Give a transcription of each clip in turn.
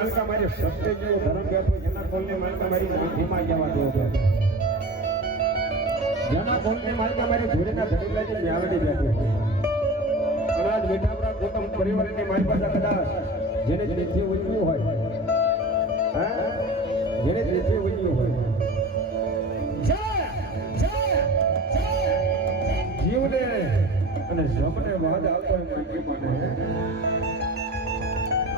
માલકા મારી સત્ય જેવો ધર્મ બેઠો જેના કોલની માલકા મારી મોંઘીમાં જવા દો જેના કોલની માલકા મારી જોડેના ધરેલા જે ન્યાવડી બેઠો અનાજ મીઠાપરા ગોતમ પરિવારની મારી પાસે કદાચ જેને જેથી ઉજવ્યું હોય હા જેને જેથી ઉજવ્યું હોય જીવને અને જમને વાદ આવતો હોય મારી મને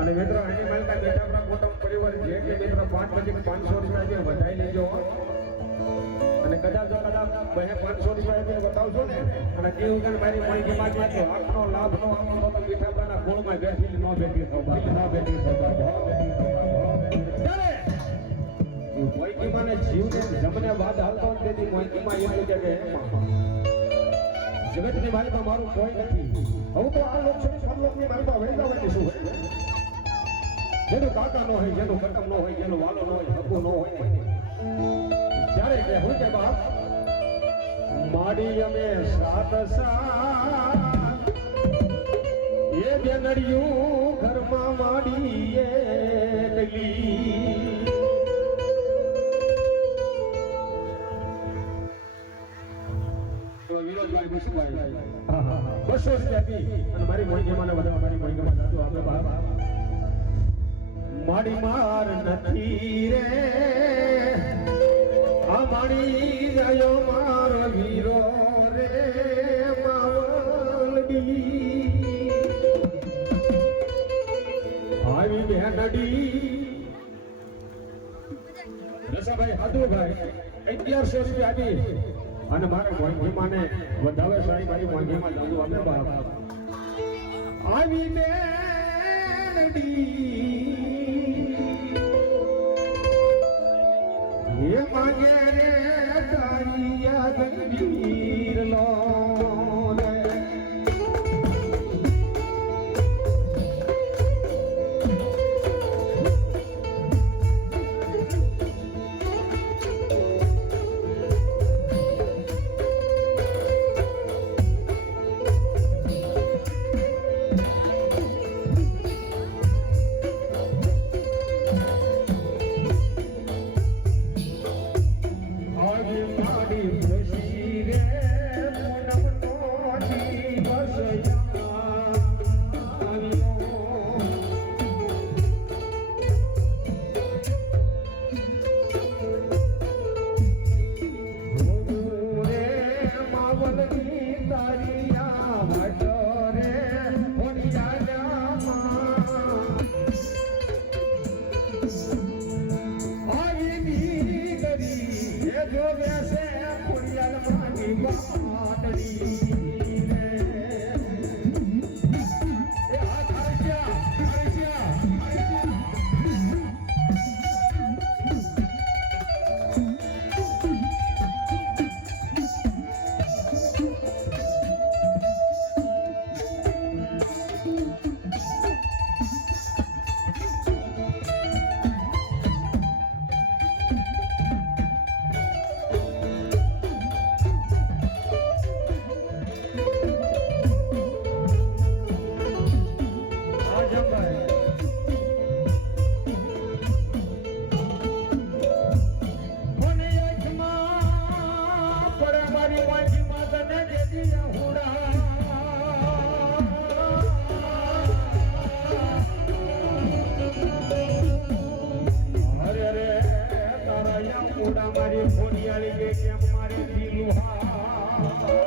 અને મિત્રો આની માલકા મીઠાપરા ગોતમ પરિવાર જે કે મિત્રો 5 પછી 500 રૂપિયા જે વધાઈ લેજો અને કદાચ જો કદાચ 500 રૂપિયા બતાવશો ને અને કેવું કે મારી મોંઘી માગવા તો આખનો લાભ નો આવો તો મીઠાપરાના ગોળમાં બેઠી ન બેઠી સૌભાગ્ય ન બેઠી સૌભાગ્ય મોંઘી માને જીવને જમને વાદ હાલતો તેથી મોંઘી માં એવું કે જગતની માલિકા મારું કોઈ નથી હું તો આ લોક છે સ્વર્ગની માલિકા વૈદાવાની શું જેનો કાકા નો હોય જેનો કટમ નો હોય જેનો વાલો નો હોય હકુ નો હોય ત્યારે કે હું કે બાપ માડી અમે સાત સાત એ બેનડિયું ઘરમાં માડી એ લગી બસો રૂપિયા અને મારી મોંઘીમાં બધા મારી મોંઘીમાં જાતું આપણે બાપ માડી માર નથી રે આ માડી ગયો મારો વીરો રે માવલડી આવી બેનડી રસાભાઈ હાદુભાઈ 1100 રૂપિયા આપી અને મારે મોંઘીમાં ને વધાવે સાહેબ મારી મોંઘીમાં જાતું આપણે બાપ આવી બેનડી ये मांगे रे तारी याद वीर लो रे મારી ફોનિયાળી કે મારે દિલુહા